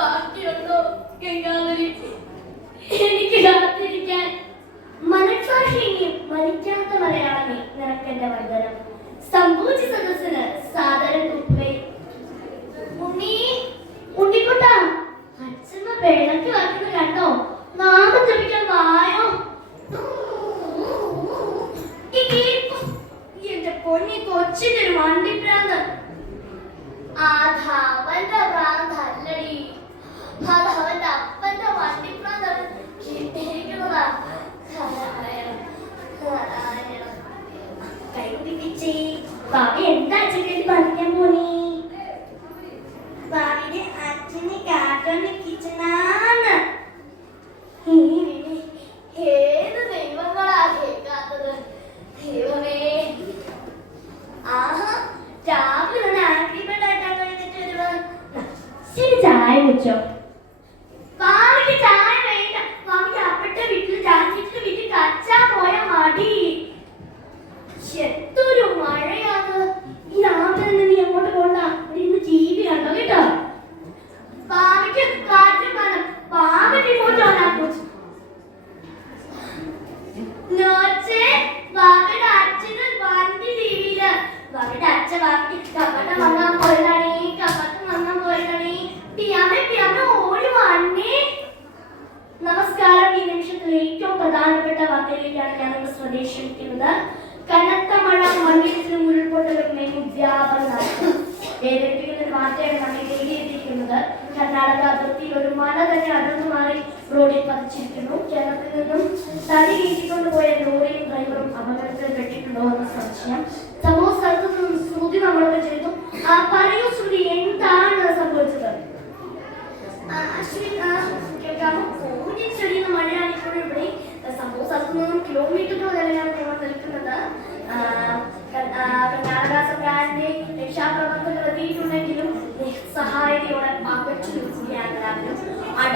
ബാക്കിയുണ്ടോ? ഗംഗാധരി എനിക്ക് കാത്തിരിക്കാൻ മനസാക്ഷി മരിക്കാത്ത മലയാളമേ നിനക്കെന്റെ വന്ദനം സംഭൂജി സദസ്സിന് സാദരം കുപ്പുകയും ഉണ്ണി ഉണ്ണിക്കുട്ട അച്ഛമ്മ വിളക്ക് വയ്ക്കുന്നത് കണ്ടോ? നാമം ജപിക്കാൻ വായോ. എന്റെ പൊന്നി കൊച്ചിന്റെ ഒരു വണ്ടിപ്രാന്ത് അത് അവന്റെ ഭ്രാന്തല്ലടി അത് അവന്റെ അപ്പന്റെ വണ്ടിപ്രാന്താണ് കിട്ടിയിരിക്കുന്നതാ പിച്ചി ഭാവി എന്താ അച്ഛൻ പഠിക്കാൻ പോണി ഭാവിയുടെ അച്ഛന് കാട്ടോണ്ട് ദൈവങ്ങളാ കേൾക്കാത്തത് ദൈവമേ ആഹാ രാവിലെ തന്നെ ആക്രി ബെഡ് ആയിട്ടാണ് കുടിച്ചോ. പ്രധാനപ്പെട്ട വാർത്തയിലേക്കാണ് ഞാൻ നമ്മൾ ശ്രദ്ധിച്ചിരിക്കുന്നത് കനത്ത മഴ മണ്ണിടിച്ചിലും ഉരുൾപൊട്ടലും മെയിൻ വ്യാപകമാണ് ഏതെങ്കിലും വാർത്തയാണ് നമ്മൾ എഴുതിയിരിക്കുന്നത് കർണാടക അതിർത്തിയിൽ ഒരു മല തന്നെ അടർന്നു മാറി റോഡിൽ പതിച്ചിരിക്കുന്നു. കേരളത്തിൽ നിന്നും തടി കയറ്റിക്കൊണ്ടുപോയ ലോറിയും ഡ്രൈവറും അപകടത്തിൽ പെട്ടിട്ടുണ്ടോ എന്ന സംശയം. സംഭവ സ്ഥലത്ത് നിന്നും ശ്രുതി നമ്മളൊക്കെ ചെയ്തു ആ പറയൂ ശ്രുതി എന്താണ് സംഭവിച്ചത്? അശ്വിൻ കേൾക്കാമോ?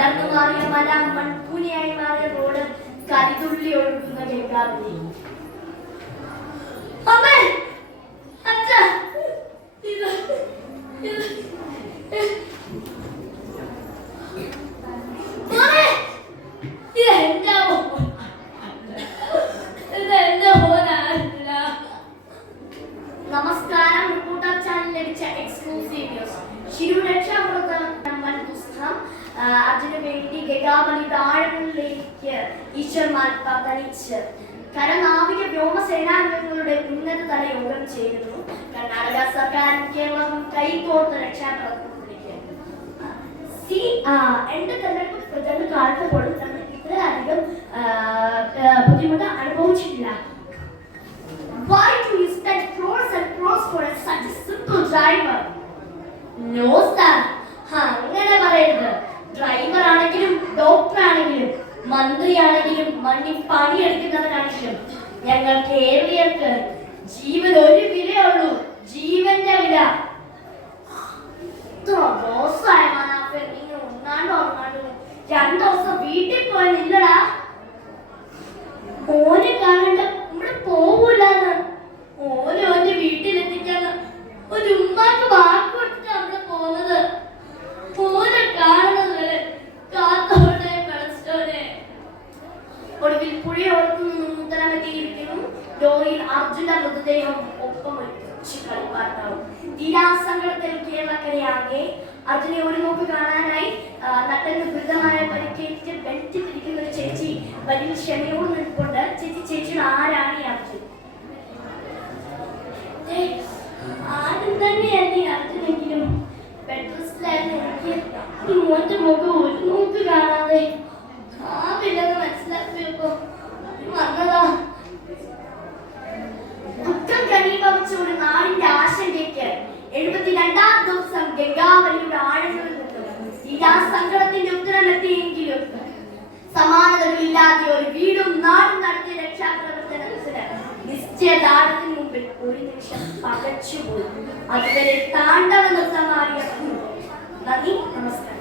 അടർന്നു മാറിയ മല മൺപൂനിയായി മാറിയ റോഡ് കരിതുള്ളി ഒഴുകുന്ന ഗംഗാവതി അമ്മേ നമസ്കാരം ലഭിച്ച എക്സ്ക്ലൂസീവ് ന്യൂസ് ശിരു അതിനു വേണ്ടി ഗഗാമണി താഴങ്ങളിലേക്ക് ഈശ്വർമാർ പതനിച്ച് കരനാവിക വ്യോമസേനാംഗങ്ങളുടെ ഉന്നതതല യോഗം ചെയ്യുന്നു കർണാടക സർക്കാരും കേരളവും കൈകോർത്ത് രക്ഷാപ്രവർത്തനത്തിലേക്ക്. സി എന്റെ തെരഞ്ഞെടുപ്പ് കാലത്ത് പോലും നമ്മൾ ഇത്രയധികം ബുദ്ധിമുട്ട് അനുഭവിച്ചിട്ടില്ല ലോറിയിൽ അർജുന മൃതദേഹം ഒപ്പം വെച്ച് കളിപ്പാട്ടാവും തീരാസങ്കടത്തിൽ കേരളക്കരയാകെ അർജുനെ ഒരു നോക്ക് കാണാനായി നട്ടന് ദുരിതമായ പരിക്കേറ്റ് ബെൽറ്റ് പിരിക്കുന്ന ഒരു ചേച്ചി വലിയ ക്ഷമയോട് നിൽക്കൊണ്ട് ചേച്ചി ചേച്ചിയുടെ ആരാണ് ഈ അർജുൻ? ആരും തന്നെയല്ല ഈ അർജുനെങ്കിലും ബെഡ്രസ്റ്റിലായിരുന്നു എനിക്ക് മോന്റെ മുഖം ഒരു നോക്ക് കാണാതെ എഴുപത്തിരണ്ടാം ദിവസം ഗംഗാവലിയുടെ ആഴങ്ങളിൽ നിന്നും ആ സങ്കടത്തിന്റെ ഉത്തരം എത്തിയെങ്കിലും സമാനതകളില്ലാതെ ഒരു വീടും നാടും നടത്തിയ രക്ഷാപ്രവർത്തനത്തിന് നിശ്ചയദാർഢ്യത്തിന് മുമ്പിൽ ഒരു നിമിഷം പകച്ചുപോയി. അതുവരെ താണ്ഡവ നൃത്തമാറിയ നന്ദി നമസ്കാരം.